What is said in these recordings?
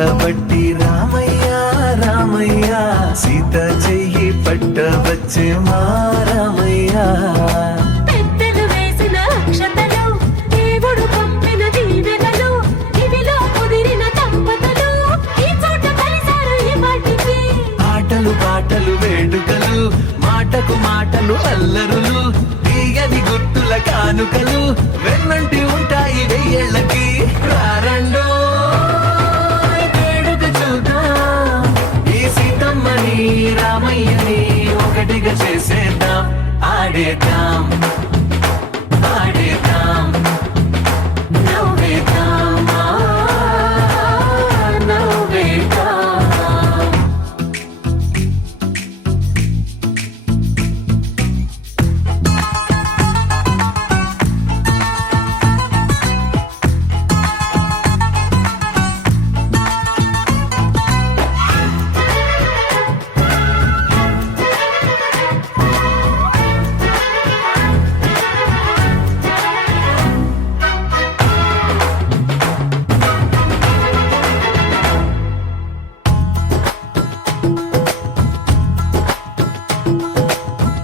పట్టబట్టి రామయ్య రామయ్య సీత చెయ్యి పట్టవచ్చే మా రామయ్య. పెద్దలు వేసిన అక్షతలు, దేవుడు పంపిన దీవెనలు, ఇవిలో కుదిరిన దంపతులు ఈ చోట కలిసారు ఈ పాటికి. ఆటలు పాటలు వేడుకలు, మాటకు మాటలు అల్లరులు, తీయని గుర్తుల కానుకలు వెన్నంటి ఉంటాయి వెయ్యేళ్ళకి. రారండో వేడుక చూద్దాం, ఈ సీతమ్మని రామయ్యని ఒకటిగా చేసేద్దాం. ఆడేద్దాం ఆడేద్దాం నవ్వేద్దాం నవ్వేద్దాం.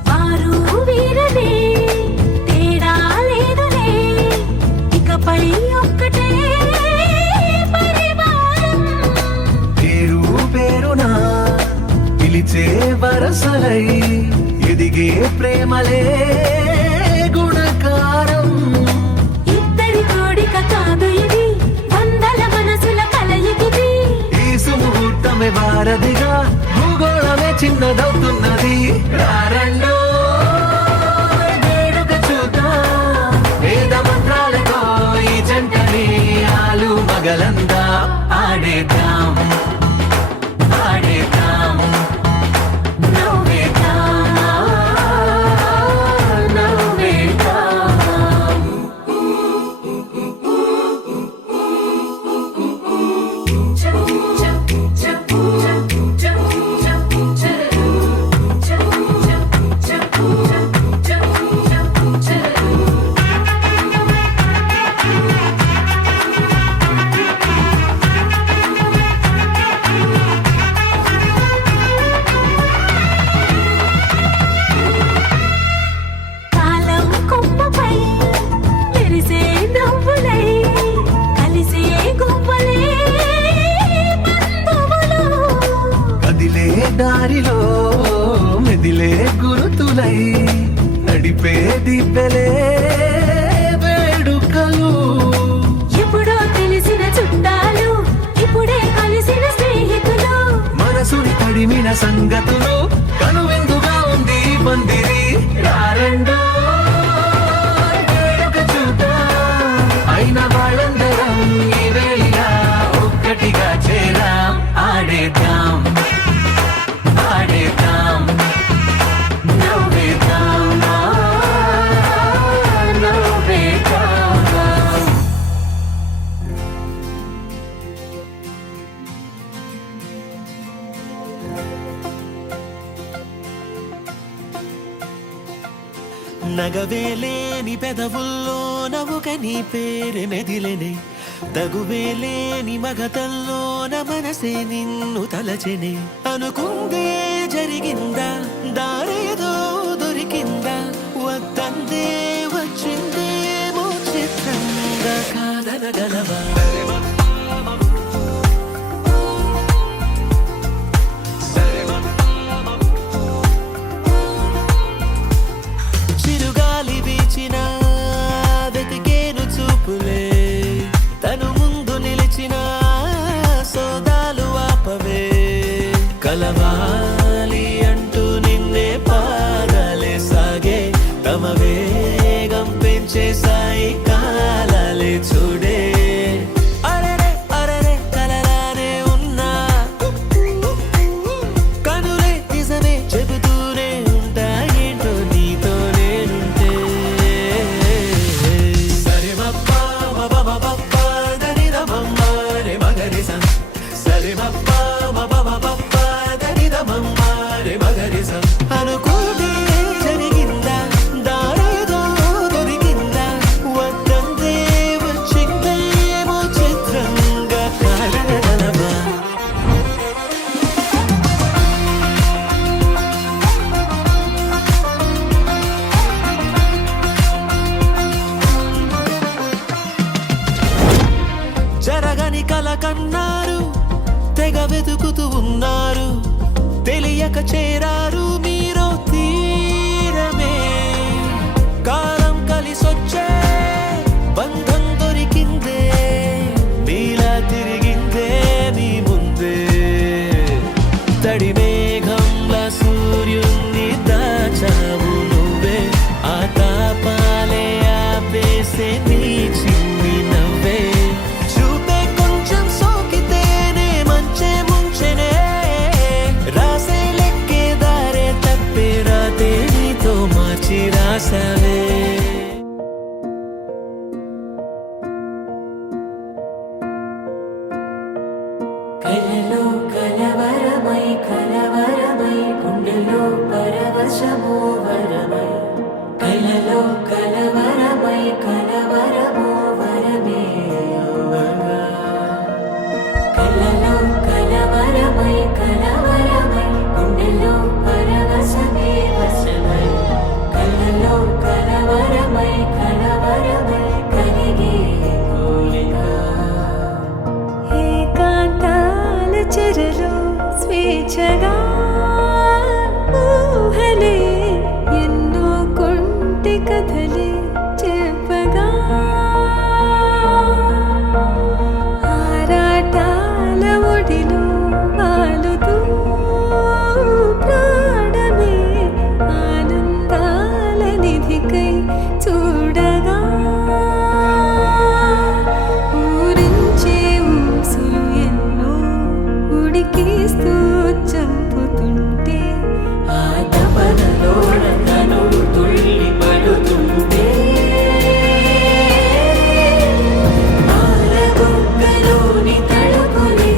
వారు వీరనే తేడా లేదులే, ఇకపై ఒక్కటే పరివారం. పేరు పేరునా పిలిచే వరసలై ఎదిగే ప్రేమలే గుణకారం. ఇద్దరి కోడిక కాదు ఇది, వందల మనసుల కలయికిది. ఈ సుముహూర్తమే వారధిగా, భూగోళమే చిన్నదవుతున్నది. రారండో వేడుక చూద్దాం, వేద మంత్రాలతో ఈ జంటని ఆలు మగలందా. ఆడేద్దాం ఆడేద్దాం నవ్వేద్దాం నవ్వేద్దాం. కాలం కొమ్మపై మెరిసే నవ్వులై కలిసే గువ్వలే బంధువులు. కదిలే దారిలో మెదిలే గురుతులై నడిపే దిబ్బెలే వేడుకలు. ఎప్పుడో తెలిసిన చుట్టాలు, ఇప్పుడే కలిసిన స్నేహితులు. మనసుని తడిమిన సంగతులు, కనువిందుగా ఉంది ఈ పందిరి. రారండో వేడుక చూద్దాం, అయిన వాళ్ళందరం ఈ వేళ ఒక్కటిగా చేరాం. ఆడేద్దాం ఆడేద్దాం నవ్వేద్దాం నవ్వేద్దాం. నగవేలేని పెదవుల్లో నవ్వుక నీ పేరు మెదిలెనే, తగువేలేని మగతల్లోన మనసే నిన్ను తలచెనే. అనుకుందే జరిగిందా, దారేదో దొరికిందా, వద్దందే వచ్చిందేమో చిత్రంగా, కాదనగలవా. చిరుగాలి వీచిన వెతికేను చూపులే, తను ముందు నిలిచిన సోదాలు ఆపవే. కలవాలి అంటూ నిన్నే పాదాలే సాగే, తమ వేగం పెంచే సాయి కాలాలే చూడే. అరెరే అరెరే కలలానే ఉన్నా, కనులే నిజమే చెబుతూనే ఉంటా, ఏంటో నీతో నేనుంటే. సరే మప్పా మబబబప్పా దరిదమమ్మ రే మగరిసం, సరే మప్పా మబబబప్పా దరిదమమ్మ రే మగరిసం. అనుకుంటే జరిగిందా, దారేదో ఇక చేరారు మీరో తీరమే. కాలం కలిసొచ్చే బంధం దొరికిందే, మీలా తిరిగిందే మీ ముందే. తడి మేఘంలా సూర్యున్ని దాచావు నువ్వే, ఆ తాపాలే ఆపేసే నీ చిన్ని నవ్వే. చూపే కొంచెం సోకితేనే మంచే ముంచెనే, రాసే లెక్కే దారే తప్పే రాతే నీతో మార్చి రాసావే. కలలో కలవరమై కలవరమై గుండెలో పరవశమో వరమై, కలలో కలవరమై కలవరమో వరమే అవ్వగా. కలలో కలవరమై కలవరమై గుండెలో పరవశమే వశమై, కలలో కలవరమై కలవరమై కలిగే కోరిక. ఏకాంతాల చెరలో స్వేచ్ఛగా ఊహలే ఎన్నో కొంటె కథలే చెప్పగా, ఆరాటాల ఒడిలో వాలుతూ ప్రాణమే ఆనందాల నిధికై చూడగా, ఊరించే ఊసులు ఎన్నో ఉడికిస్తూ చంపుతుంటే, ఆ తపనలోన తనువు తుళ్ళి పడుతుంటే, పాలబుగ్గలోని తడుకులే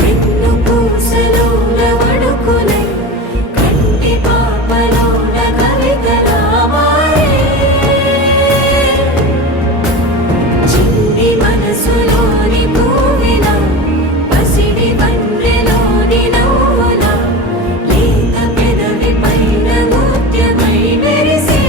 వెన్ను పూసలోన వడుకులే, కంటి పాపలోన కవితలా మారే. చిన్ని మనసులోని పూవిలా పసిడి వన్నెలోని నవ్వులా, లేత పెదవి పైన ముత్యమై మెరిసే.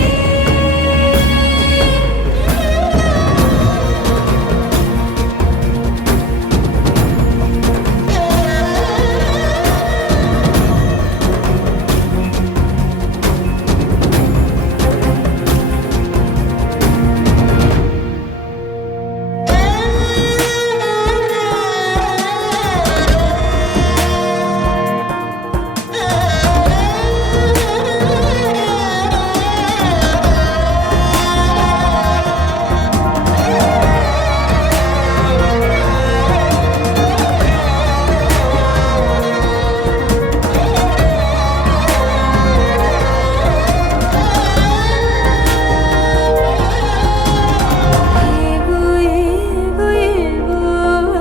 ఏవో ఏవో ఏవో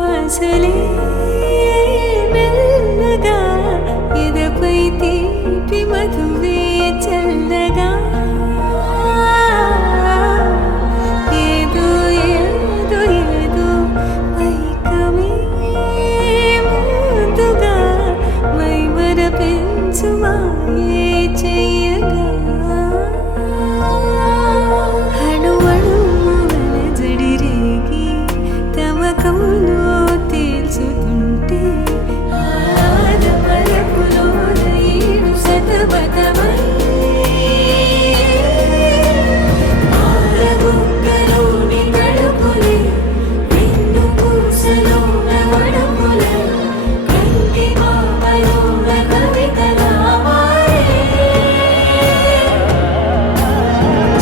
ఆశలే మెల్లగా ఎదపై తీపి మధువే చల్లగా, ఏదో ఏదో ఏదో మైకమే ముందుగా మైమర పెంచు మాయే చెయ్యగా, అణువణువుల జడిరేగి తమకంలో తేల్చుతుంటే, ఆదమరపులోన ఏడు శతబతమై, పాలబుగ్గలోని తడుకులే వెన్ను పూసలోన వడుకులే, కంటి పాపలోన కవితలా మారే.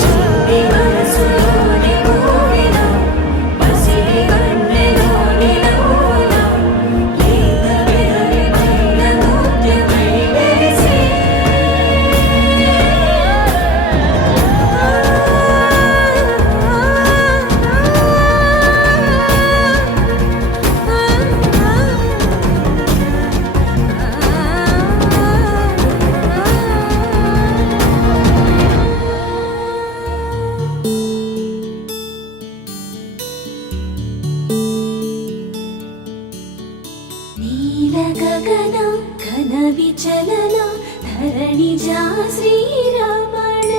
చిన్ని మనసులోని పూవిలా పసిడి వన్నెలోని నవ్వులా, లేత పెదవి పైన ముత్యమై మెరిసే. నీల గగన ఘన విచలన ధరణిజా శ్రీరమణ,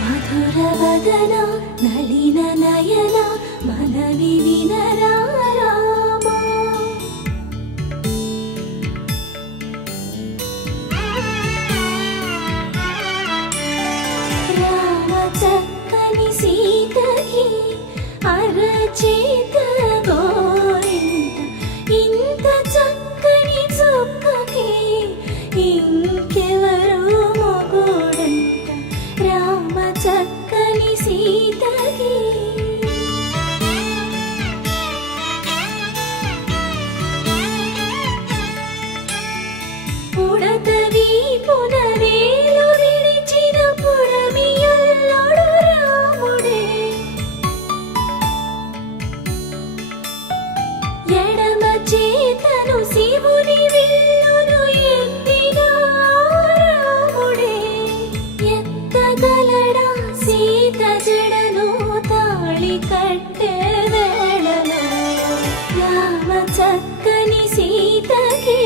మధుర వదన నలిన నయన మన మనవి వినరా రామా. రామ చక్కని సీతకి అరచేత గోరింట, ఇంత చక్కని చుక్కకి ఇంకెవరు మొగుడంట. రామ చక్కని సీతకి ఉడత వీపున వేలు విడిచిన పుడమియల్లోడు రాముడే. ఎడమ చేతను శివుని విల్లును ఎత్తిన రాముడే. ఎత్తగలడా సీత జడను తాళి కట్టే వేళలో. రామ చక్కని సీతకి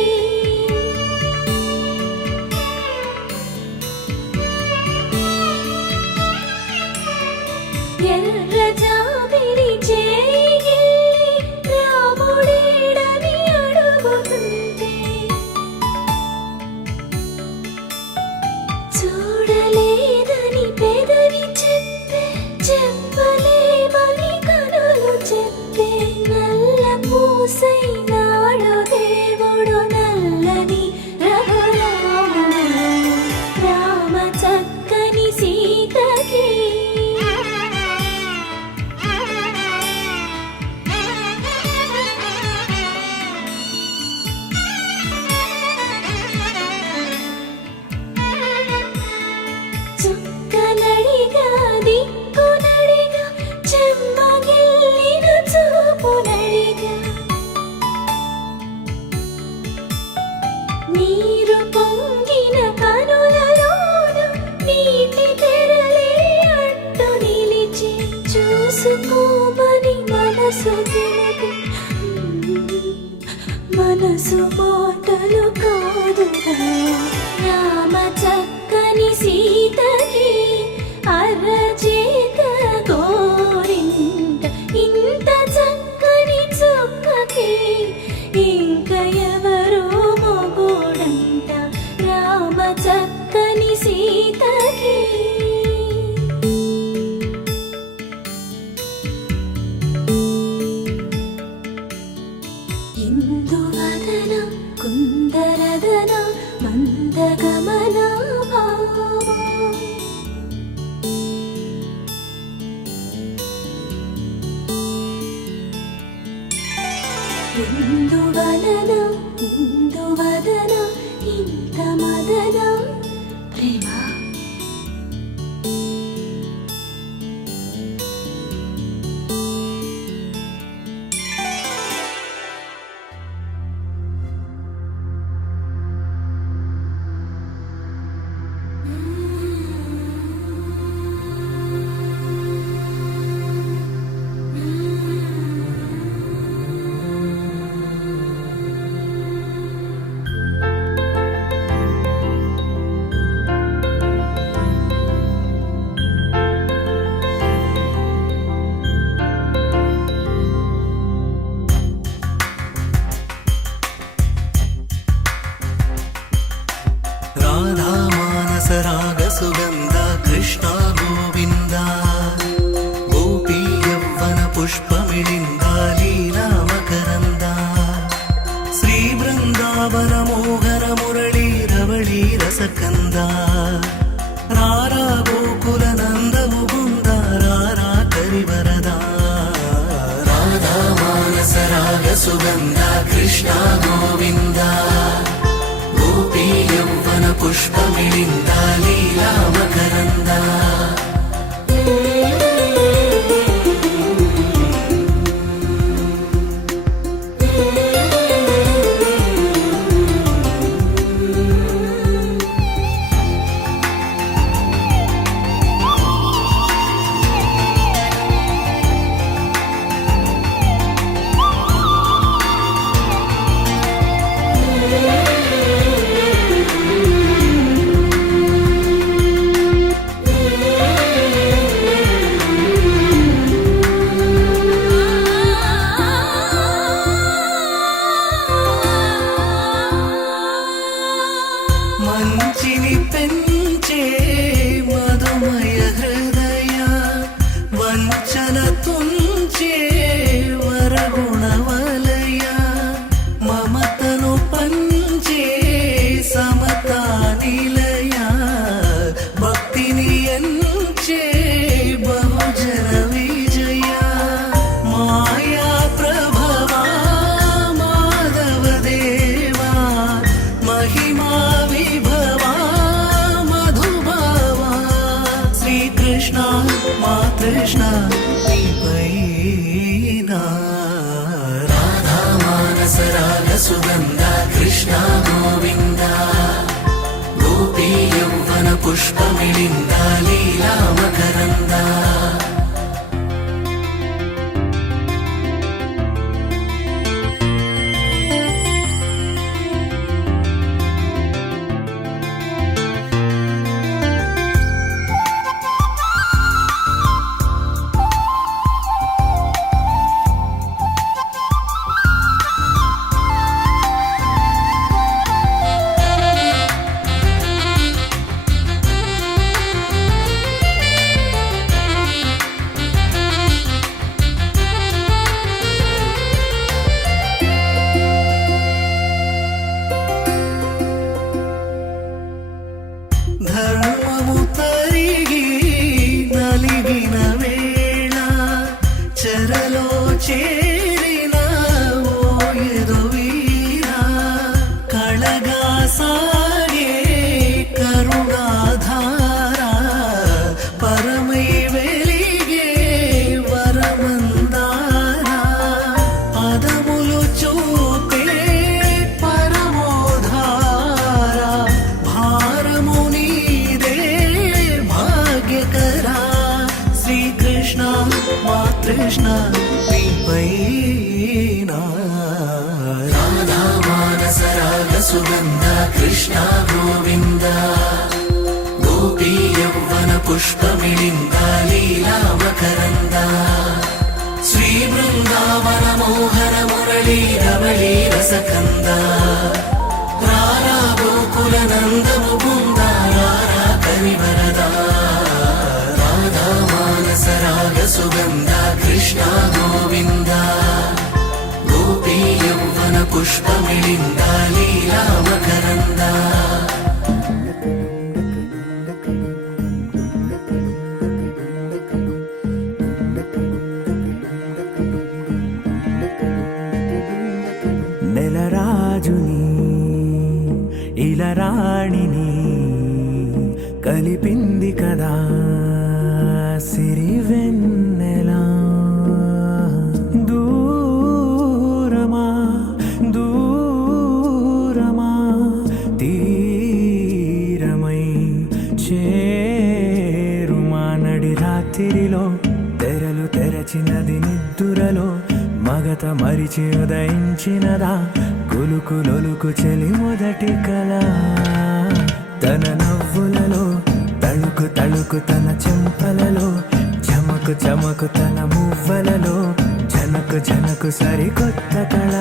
ఎర్ర జాబిలి చేయి రాముడేడని అడుగుతుంటే, చూడలేదని పెదవి చెప్పే, చెప్పలేమని కనులు చెప్పే. నల్ల పూసై నాడు దేవుడు నల్లని రఘురాముడు. రామ చక్కని సీతకి చుక్కనడిగా దిక్కునడిగా చెమ్మగిల్లిన చూపునడిగా. నీరు పొంగిన కనులలోన నీటి తెరలే అడ్డు నిలిచి, చూసుకోమని మనసు తెలుగు. మనసు మాటలు కాదుగా. రామ చక్కని సీతకి అరచేత గోరింట, ఇంత చక్కని చుక్కకి ఇంక ఎవరు మొగుడంట. రామ చక్కని సీతకి ఇందువదన కుందరదన మందగమన భామ. ఇందువదన ఇందువదన ఇంత మదన ప్రేమ. రాధా మానస రాగ సుగంధ కృష్ణ గోవింద. గోపీ యవ్వన పుష్పమిళింద లీలా మకరంద. శ్రీ బృందావన మోహన మురళీ రవళీ రసకంద. రారా గోకుల నంద ముకుంద రారా కరివరద. రాధా మానస రాగ సుగంధ కృష్ణ గోవింద. గోపీ యవ్వన పుష్పమిళింద లీలా మకరంద. మానసరాగ సుగంధ కృష్ణ గోవింద గోపీ యౌవన పుష్పమిళింద లీలా మకరంద ధర్మము తరిగి నలిగిన వేళ చెరలో చేరిన ఓయదు వీర కళగా సాగే కరుణాధార పరమై వెలిగే వరమందార పదములు చూపే పరమోధార భారము నీదే భాగ్యకరా శ్రీకృష్ణ మా కృష్ణ నీపైనా రాధా మానస రాగ సుగంధ కృష్ణ గోవింద గోపీ యౌవన పుష్పమిళింద లీలా మకరంద శ్రీ బృందావన మోహన మురళీ రమళీ రసకంద రారా గోకుల నందము బృంద రారా కరివరద రాధా మానస రాగ సుగంధ కృష్ణ గోవింద గోపీ యౌవన పుష్పమిళింద లీలా మకరంద నెలరాజుని ఇలరాణిని కలిపింది కదా సిరివెన్నెలా దూరమా దూరమా తీరమై చేరుమా నడి రాత్రిలో తెరలు తెరచినది నిద్దురలో మగత మరిచి ఉదయించినదా కులుకులొలుకు చెలి మొదటి కళ తన నవ్వులలో తళుకు తళుకు తన చెంపలలో చమకు చమకు తన మువ్వలలో జనకు జనకు సరికొత్త కళ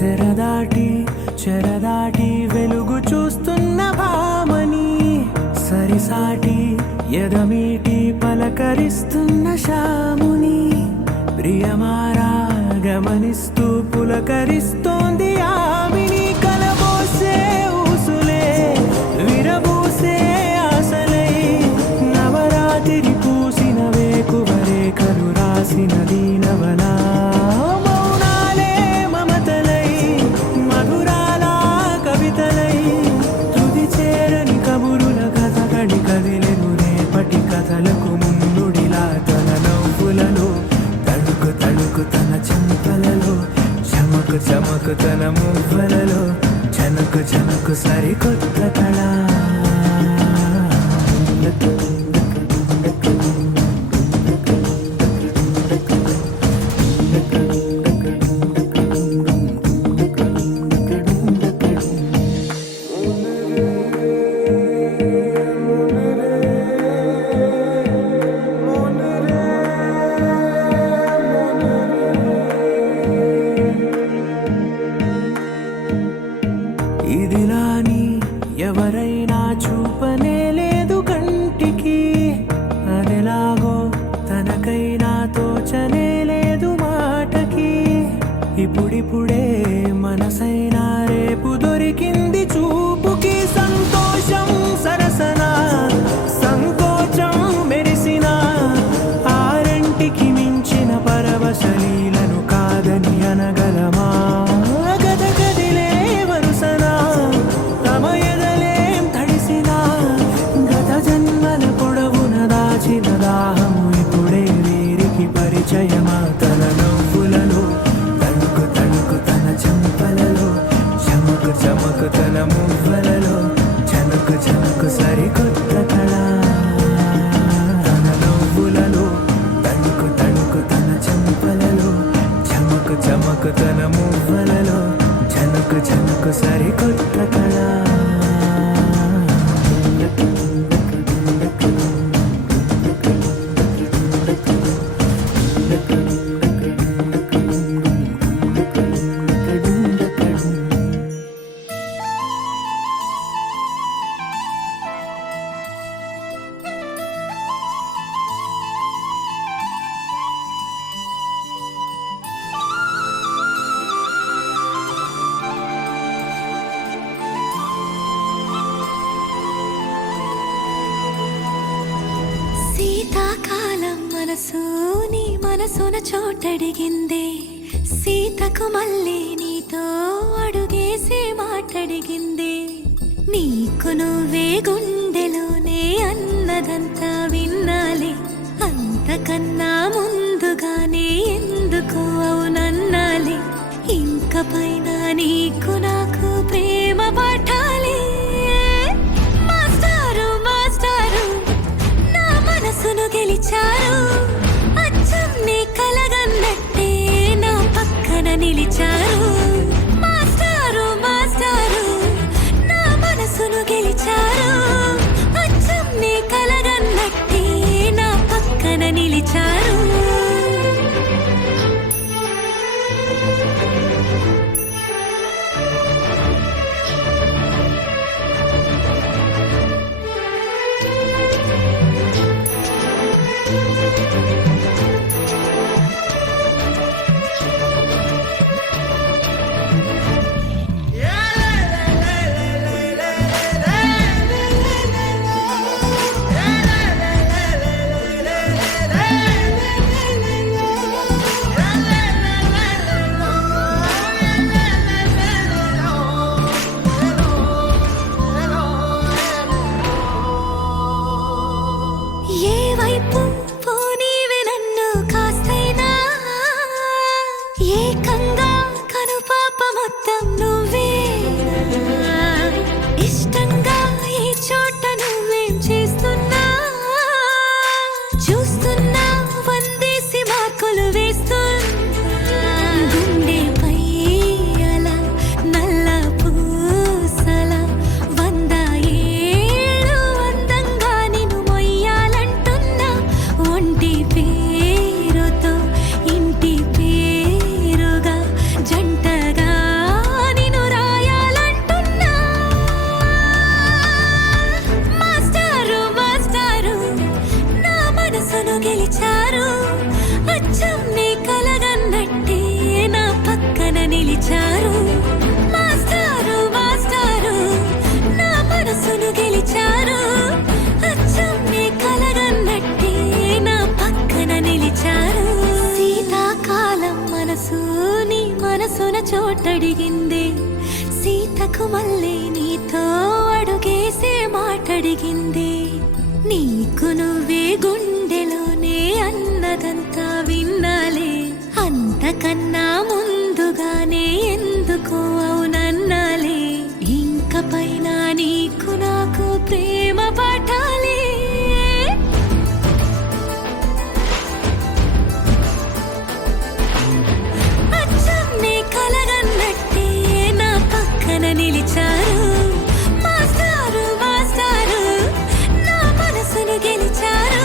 తెరదాటి చెరదాటి వెలుగు చూస్తున్న భామని సరిసాటి ఎదమీటి పలకరిస్తున్న శాముని ప్రియమారా గమనిస్తూ పులకరిస్తోంది ఆమిని కలబోసే ఊసులే విరబూసే ఆశలై నవరాత్రి పూసిన వేకువరే కలు రాసిన దీనవనా కథలకు ముందుడిలా తన నవ్వులలో తడుకు తడుకు తన చెంపలలో చమకు చమకు తన మువ్వలలో జనకు జనకు సరికొత్త కళ ఇప్పుడిప్పుడే మనసైనా రేపు దొరికింది చూపుకి సంతోషం సరసన సంకోచం మెరిసిన ఆరంటికి మించిన పరవశలీలను కాదని అనగలమా గద గదిలే వరుసన తమ ఎదలేం తడిసిన గత జన్మల పొడవున దాచిన దాహము ఇప్పుడే వీరికి పరిచయమా తన నవ్వులలో తణుకు తణుకు తన చెంపలలో చమకు చమకు తన మువ్వలలో చనుకు చనుకు సరికొత్త కళ తన నవ్వులలో తణుకు తణుకు తన చెంపలలో చమకు చమకు తన మువ్వలలో చనుకు చనుకు సరికొత్త కళ శీతాకాలం మనసు నీ మనసున చోటడిగిందే సీతకు మళ్ళీ నీతో అడుగేసి మాటడిగిందే నీకు నువ్వే గుండెలోనే అన్నదంతా విన్నాలే అంతకన్నా ముందుగానే ఎందుకు అవునన్నాలే ఇంక పైన నీకు నాకు ప్రేమ పాఠాలే మాస్టారు మాస్టారు నా మనసును గెలిచారు అచ్చం నీ కలగన్నట్టే నా పక్కన నిలిచారు మాస్టారు మాస్టారు నా మనసును గెలిచారు అచ్చం నీ కలగన్నట్టే నా పక్కన నిలిచారు ఏ వైపు పోనీవి నన్ను కాస్తైనా ఏకంగా కనుపాప మొత్తం నువ్వే ఇష్టంగా ఏ చోట నువ్వేం చేస్తున్నా చూస్తున్నా వందేసి మార్కులు వేస్తున్నా గుండెపై అలా నల్ల పూసల 100 ఏళ్ళు అందంగా నిన్ను మొయ్యాలంటున్నా ఒంటి పేరుతో ఇంటి పేరుగా జంటగా నిన్ను రాయాలంటున్నా మాస్టారు మాస్టారు నా మనసును గెలిచారు అచ్చం నీ కలగన్నట్టే నా పక్కన నిలిచారు మాస్టారు మాస్టారు నా మనసును గెలిచారు అచ్చం నీ కలగన్నట్టే నా పక్కన నిలిచారు శీతాకాలం మనసు నీ మనసున చోటడిగిందే సీతకు మళ్ళీ నీతో అడుగేసే మాటడిగిందే నీకు నువ్వే గుండెలోనే అన్నదంతా విన్నాలే అంతకన్నా ముందుగానే ఎందుకు అవునన్నాలే ఇంక పైన నీకు నాకు ప్రేమ పాఠాలే అచ్చం నీ కలగన్నట్టే నా పక్కన నిలిచారు మాస్టారు మాస్టారు నా మనసును గెలిచారు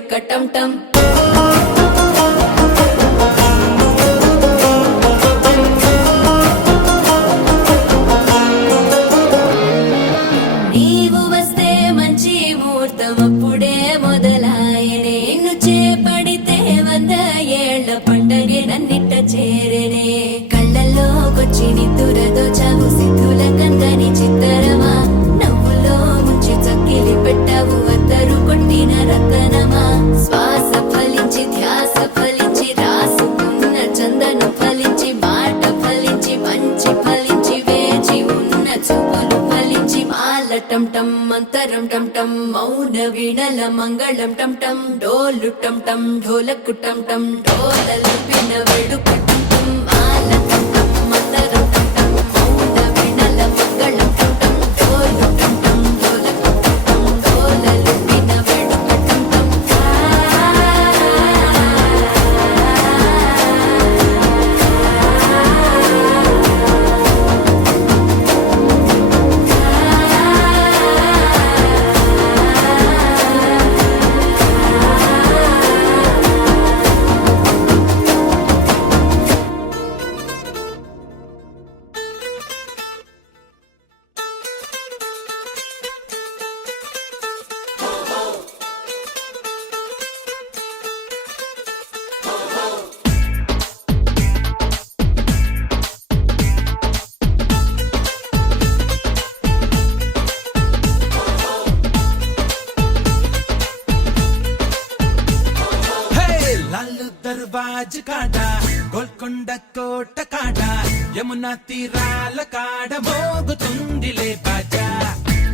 వేడుక టం టం నీవు వస్తే మంచి ముహూర్తం అప్పుడే మొదలాయనే నిన్ను చేపడితే 100 ఏళ్ల పండగే నన్నిట్ట చేరనే కళ్ళల్లోకొచ్చి నిద్దురదో చావు సిద్ధుల కందని చిత్తరమా నవ్వులో ముంచి చక్కిలి పెట్టావు అత్తరు కొట్టిన రతనమా శ్వాస ఫలించి ధ్యాస ఫలించి రాసుకున్న చందనం ఫలించి మాట ఫలించి మంచి ఫలించి వేచి ఉన్న చూపులు ఫలించి మాల టం టం మంతరం టం టం మౌన వీణల మంగళం టం టం డోలు టం టం ఢోలకు టం టం డోలలు విన వేడుక టం టం మాల టం టం మంతరం టం టం మౌన వీణల మంగళం టం టం డోలు టం టం ఢోలకు టం టం డోలలు విన వేడుక టం టం लाल दरवाज काटा గోల్కొండ కోట కాడ యమునా తీరాల కాడ మోగుతుందిలే బాజా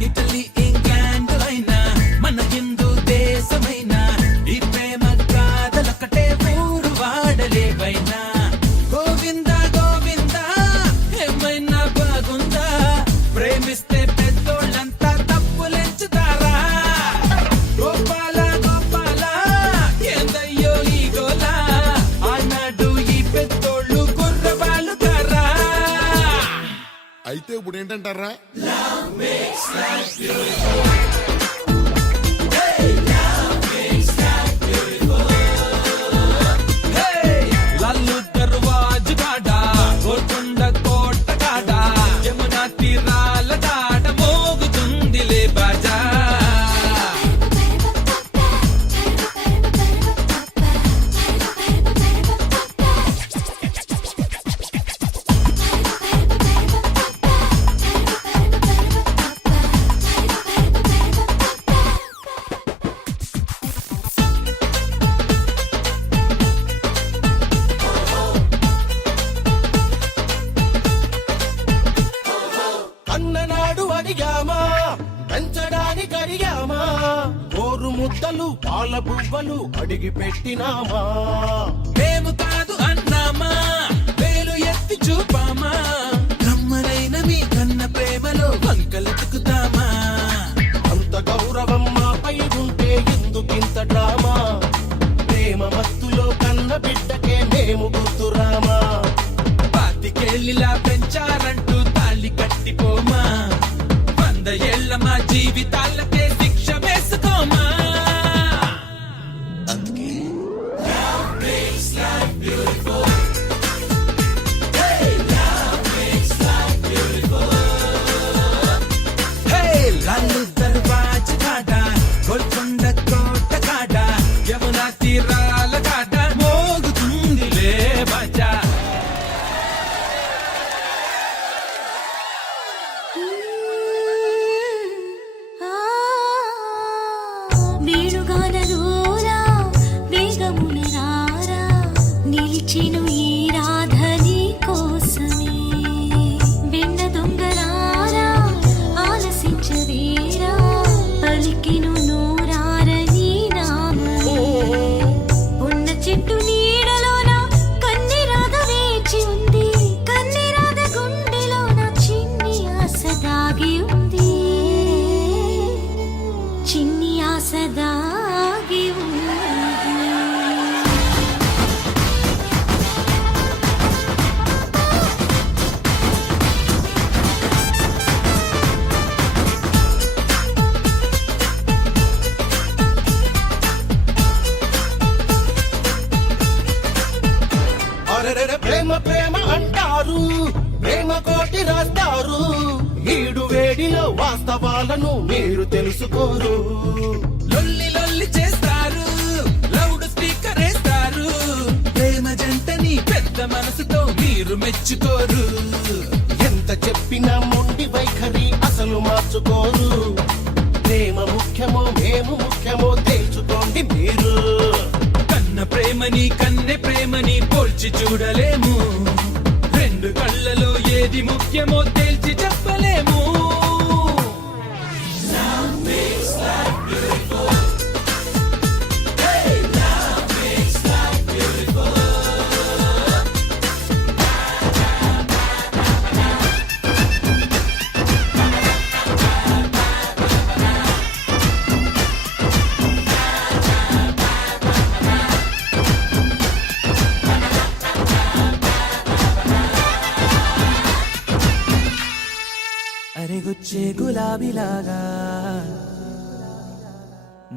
ఇటలీ ఇంగ్లాండ్ అయినా మన హిందూ దేశమైనా ఈ ప్రేమ కాదలొకటే ఊరు వాడలేవైనా గోవింద గోవింద ఏమైనా బాగుందా ప్రేమిస్తే పెద్దోళ్ళంతా తప్పులెంచుతారా గోపాల గోపాల ఏందయ్యో ఈ గోలా ఆనాడు ఈ పెద్దోళ్ళు గుర్రవాళ్ళు కారా అయితే ఇప్పుడు ఏంటంటారా లాలు దర్వాజ కాడ గోల్కొండ కోట కాడ యమునా తీరాల కాడ మోగుతుందిలే బాజా అన్ననాడు అడిగామా పెంచడానికి అడిగామా ఓరు ముద్దలు పాల బువ్వలు అడిగి పెట్టినామా మేము కాదు అన్నామా వేలు ఎత్తి చూపామా కమ్మనైన మీ కన్న ప్రేమలో వంకలెతుకుతామా అంత గౌరవం మాపై ఉంటే ఎందుకింత డ్రామా ప్రేమ మత్తులో కన్న బిడ్డకే మేము గుర్తురామా పాతికేళ్ళిలా పెంచారంటూ తాళి కట్టిపోమా 100 ఏళ్ల మా జీవితాలకే శిక్ష వేసుకోమా అందుకే లాలు దర్వాజ కాడ గోల్కొండ కోట కాడ యమునా తీరాల కాడ మోగుతుందిలే బాజా వేణుగానలోరా వేగమున రారా నిలిచెను ఈ రాధని కోసమే వెన్న దొంగలారా ఆలసించవేరా పలికెను నోరారని నామమే ఉన్న చెట్టు నీడలోన కన్ని రాధ వేచి ఉంది కన్ని రాధ గుండెలోన చిన్ని ఆశ దాగి ఉంది చిన్ని ఆశ దాగి ఉంది వేడిలో వాస్తవాలను మీరు తెలుసుకోరు. లొల్లి లొల్లి చేస్తారు, లౌడ్ స్పీకర్ వేస్తారు. ప్రేమ జంటని పెద్ద మనసుతో మీరు మెచ్చుకోరు. ఎంత చెప్పినా మొండి వైఖరి అసలు మార్చుకోరు. ప్రేమ ముఖ్యమో మేము ముఖ్యమో తేల్చుకోండి మీరు. కన్న ప్రేమని కన్నె ప్రేమని పోల్చి చూడలేము. రెండు కళ్ళలో ఏది ముఖ్యమో తేల్చి చెప్పలేము. అరెగొచ్చే గులాబీలాగా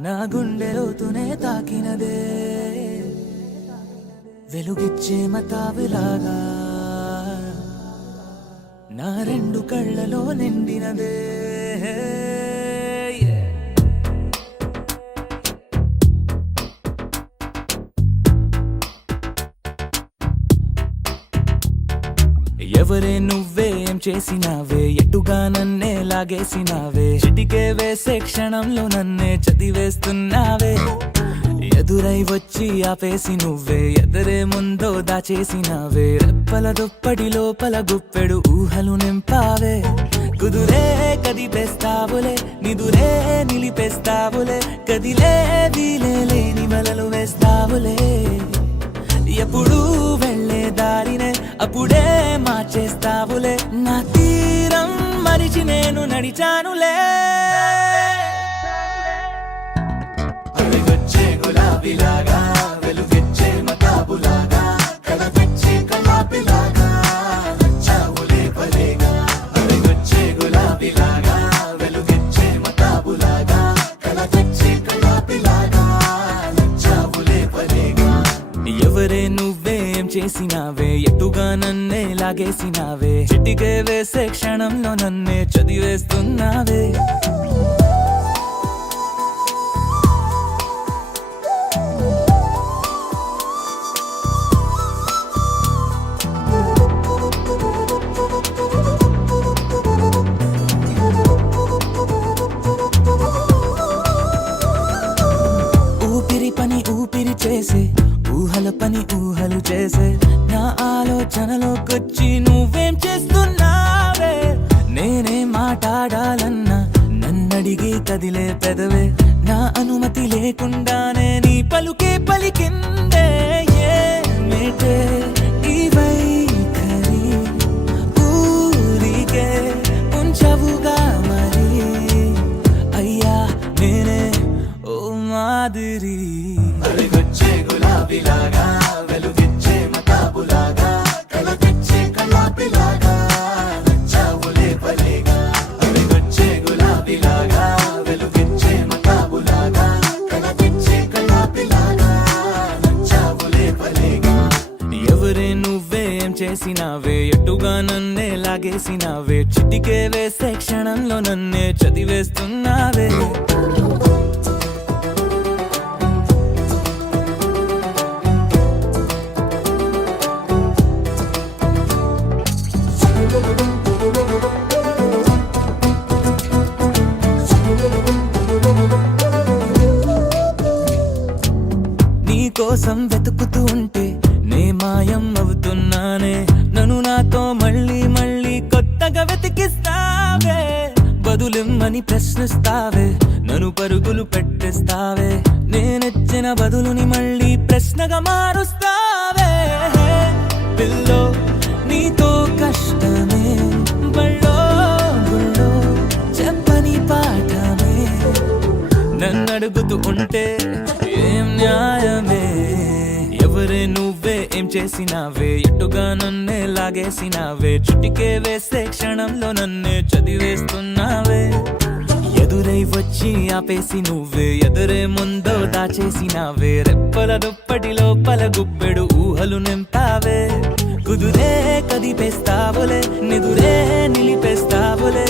నా గుండెలోతునే తాకినదే, వెలుగిచ్చే మతాబులాగా నా రెండు కళ్ళలో నిండినదే. ఎవరే నువ్వేం చేసినావే, ఎటుగా నన్నే లాగేసినావే, చిటికే వేసే క్షణంలో నన్నే చదివేస్తున్నావే. ఎదురై వచ్చి ఆపేసి నువ్వే ఎదరే ముందో దాచేసినావే, రెప్పల దుప్పటి లోపల గుప్పెడు ఊహలు నింపావే. కుదురే కదిపేస్తావులే, నిదురే నిలిపేస్తావులే, కదిలే వీలే లేని వలలు వేస్తావులే. ఎప్పుడు వెళ్ళే దారినే అప్పుడే మార్చేస్తావులే, నా తీరం మరిచి నేను నడిచానులే. అడిగొచ్చే గులాబీలాగా, వెలుగిచ్చే మతాబులాగా, కలపిచ్చే కలాపిలాగా, నచ్చావులే భలేగా. అడిగొచ్చే గులాబీలాగా, వెలుగిచ్చే మతాబులాగా, కలపిచ్చే కలాపిలాగా, నచ్చావులే భలేగా. ఎవరే నువ్వేం చేసినావే, ఎటుగా నన్నే లాగేసినావే, చిటికే వేసే క్షణంలో నన్నే చదివేస్తున్నావే. ఊపిరి పని ఊపిరి చేసే, ఊహల పని ఊహలు చేసే, నా ఆలోచనలోకొచ్చి నువ్వేం చేస్తున్నావే. నేనే మాట్లాడాలన్నా నన్నడిగి కదిలే పెదవే, నా అనుమతి లేకుండానే నీ పలుకే పలికిందే. ఏమిటే ఈ వైఖరి, ఊరికే ఉంచవుగా మరి, అయ్యా నేనే ఓ మాదిరి. అడిగొచ్చే గులాబీలాగా, వెలుగిచ్చే మతాబులాగా, కలపిచ్చే కలాపిలాగా, నచ్చావులే భలేగా. అడిగొచ్చే గులాబీలాగా, వెలుగిచ్చే మతాబులాగా, కలపిచ్చే కలాపిలాగా, నచ్చావులే భలేగా. ఎవరే నువ్వేం చేసినావే, ఎటుగా నన్నే లాగేసినావే, చిటికే వేసే క్షణంలో నన్నే చదివేస్తున్నావే. నీ కోసం వెతుకుతూ ఉంటే నే మాయం అవుతున్నానే, నన్ను నాతో మళ్ళీ మళ్ళీ కొత్తగా వెతికిస్తావే. బదులిమ్మని ప్రశ్నిస్తావే, నన్ను పరుగులు పెట్టిస్తావే, నేనెచ్చిన బదులుని మళ్ళీ ప్రశ్నగా మారుస్తావే. పిల్లో నీతో కష్టమే, బళ్ళో గుళ్ళో చెప్పని పాఠమే, నన్నడుగుతూ ఉంటే ఏం న్యాయమే. ఎవరే నువ్వే ఏం చేసినావే, ఎటుగా నన్నే లాగేసినావే, చుట్టికే వేసే క్షణంలో నన్నే చదివేస్తున్నావే. ఎదురై వచ్చి ఆపేసి నువ్వే ఎదురే ముందో దాచేసినావే, రెప్పల దుప్పటి లోపల గుప్పెడు ఊహలు నింపావే. కుదురే కదిపేస్తావులే, నిదురే నిలిపేస్తావులే,